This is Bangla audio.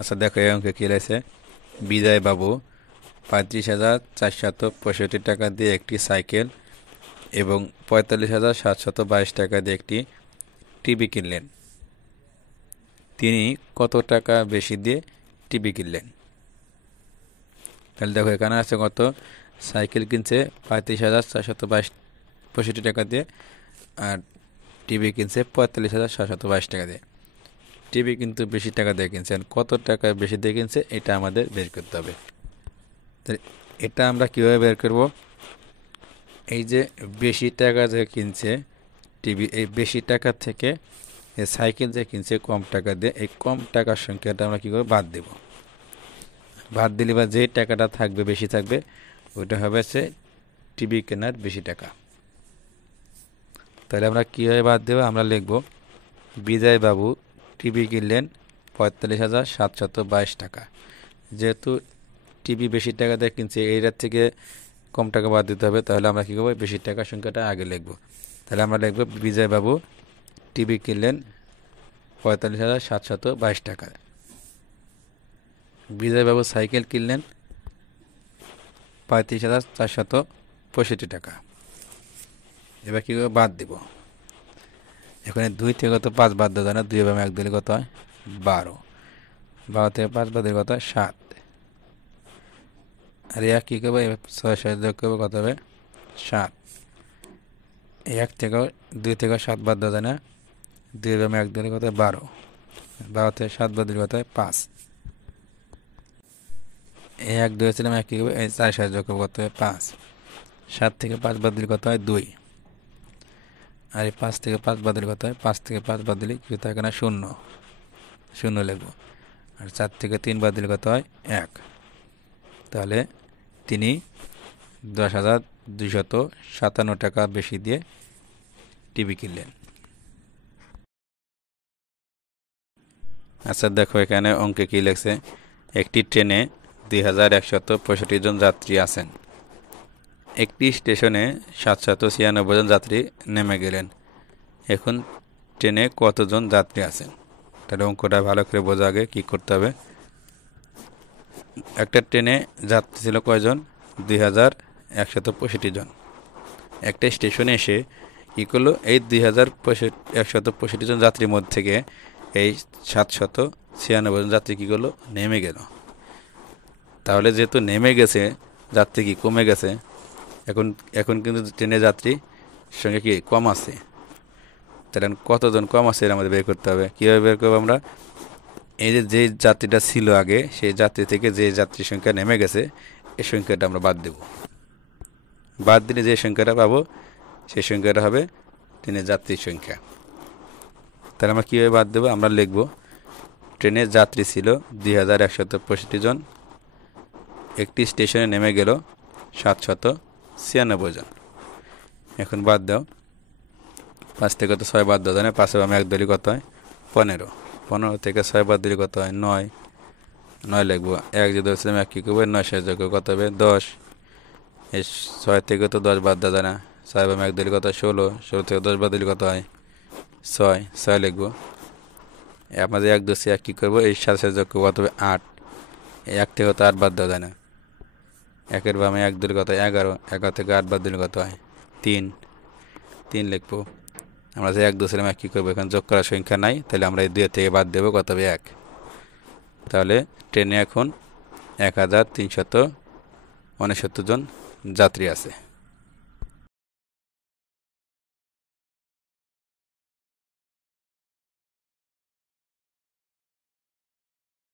আচ্ছা দেখো এই অঙ্কে কি রয়েছে। বিজয় বাবু 35,465 টাকা দিয়ে একটি সাইকেল এবং 45,722 টাকা দিয়ে একটি টিভি কিনলেন। তিনি কত টাকা বেশি দিয়ে টিভি কিনলেন? তাহলে দেখো এখানে আছে কত, সাইকেল কিনছে 35,465 টাকা দিয়ে আর টিভি কিনছে 45,722 টাকা দিয়ে। টিভি কিন্তু বেশি টাকা দিয়ে কিনছেন, কত টাকা বেশি দিয়ে কিনছে এটা আমাদের বের করতে হবে। এটা আমরা কিভাবে বের করব? এই যে বেশি টাকা যে কিনছে টিভি, এই বেশি টাকা থেকে এই সাইকেল যে কিনছে কম টাকা দিয়ে, এই কম টাকার সংখ্যাটা আমরা কী করব, বাদ দেব। বাদ দিলে বা যে টাকাটা থাকবে বেশি থাকবে ওইটা হবে সে টিভি কেনার বেশি টাকা। তাহলে আমরা কীভাবে বাদ দেবো? আমরা লিখব বিজয় বাবু টিভি কিনলেন 45,722 টাকা। যেহেতু টিভি বেশি টাকা দিয়ে কিনছে, এইটার থেকে কম টাকা বাদ দিতে হবে, তাহলে আমরা কী করবো, বেশি টাকার সংখ্যাটা আগে লিখব। তাহলে আমরা লিখব বিজয় বাবু টিভি কিনলেন 45,722 টাকা। বিজয় বাবু সাইকেল কিনলেন 35,465 টাকা। এবার কী করে বাদ দিব? এখানে 2 থেকে কত 5 বাদ দেওয়া যায় না, 2 এবং 1 দিলে কত হয় 12, 12 থেকে 5 বাদ দিলে কত হয় 7। আর এক কী করবো, 6 যোগ করবো, কত হবে 7। 1 থেকে 2 থেকে 7 বাদ দেওয়া যায় না, 2 এবং 1 দিলে কত হয় 12, 12 থেকে 7 বাদ দিলে কত হয় 5। 1 2 ছিলাম, 1 কী করবো, এই 4 যোগ করবো, কত হয় 5। 7 থেকে 5 বাদ দিলে কত হয় 2। আর এই 5 থেকে 5 বাদ দিলে কত হয়, 5 থেকে 5 বাদ দিলে কি থাকে না, 0, 0 লিখবো। আর 4 থেকে 3 বাদ দিলে কত হয় 1। তাহলে তিনি 10,257 টাকা বেশি দিয়ে টিভি কিনলেন। আচ্ছা দেখো এখানে অঙ্কে কি লেখছে, একটি ট্রেনে 2,165 জন যাত্রী আছেন। একটি স্টেশনে 796 জন যাত্রী নেমে গেলেন। এখন ট্রেনে কতজন যাত্রী আছেন? তাহলে অঙ্কটা ভালো করে বোঝা আগে কী করতে হবে। একটা ট্রেনে যাত্রী ছিল কয়জন? 2,165 জন। একটা স্টেশনে এসে কী করলো, এই 2,165 জন যাত্রীর মধ্যে থেকে এই 796 জন যাত্রী কী করলো, নেমে গেল। তাহলে যেহেতু নেমে গেছে, যাত্রী কি কমে গেছে, এখন এখন কিন্তু ট্রেনের যাত্রী সঙ্গে কি কম আছে। তাহলে কতজন কম আছে এর আমাদের বের করতে হবে। কীভাবে বের করবো আমরা? এই যে যাত্রীটা ছিল আগে, সেই যাত্রী থেকে যে যাত্রীর সংখ্যা নেমে গেছে এই সংখ্যাটা আমরা বাদ দেব। বাদ দিলে যে সংখ্যাটা পাবো সেই সংখ্যাটা হবে ট্রেনের যাত্রীর সংখ্যা। তাহলে আমরা কীভাবে বাদ দেবো? আমরা লিখব ট্রেনের যাত্রী ছিল 2,165 জন, একটি স্টেশনে নেমে গেল 796 জন। এখন বাদ দাও, 5 থেকে কত 6 বাদ দেওয়া যায় না, 5 এবং 1 দিলে কত হয় 15, 15 থেকে 6 বাদ দিলে কত হয় 9, 9 লিখবো। 1 যে ধরেছিলাম 1 কী করবো, 9 6 যোগ কত হবে 10। এই 6 থেকে তো 10 বাদ দেওয়া যায় না, 6 এবং 1 দিলে কত হয় 16, 16 থেকে 10 বাদ দিলে কত হয় 6, 6 লিখবো। আমাদের 1 2 1 কী করবো, এই 7 6 যোগ কত হবে 8। এই 1 থেকে তো 8 বাদ দেওয়া যায় না, 1-এর বামে 1 দিলে কত হয় 11, 11 থেকে 8 বাদ দিলে কত হয় 3, 3 লিখবো। আমরা যে 1 2 ছিলাম 1 কী করবো, এখানে যোগ করার সংখ্যা নাই, তাহলে আমরা এই 2 থেকে বাদ দেবো, কত হবে 1। তাহলে ট্রেনে এখন 1,369 জন যাত্রী আছে।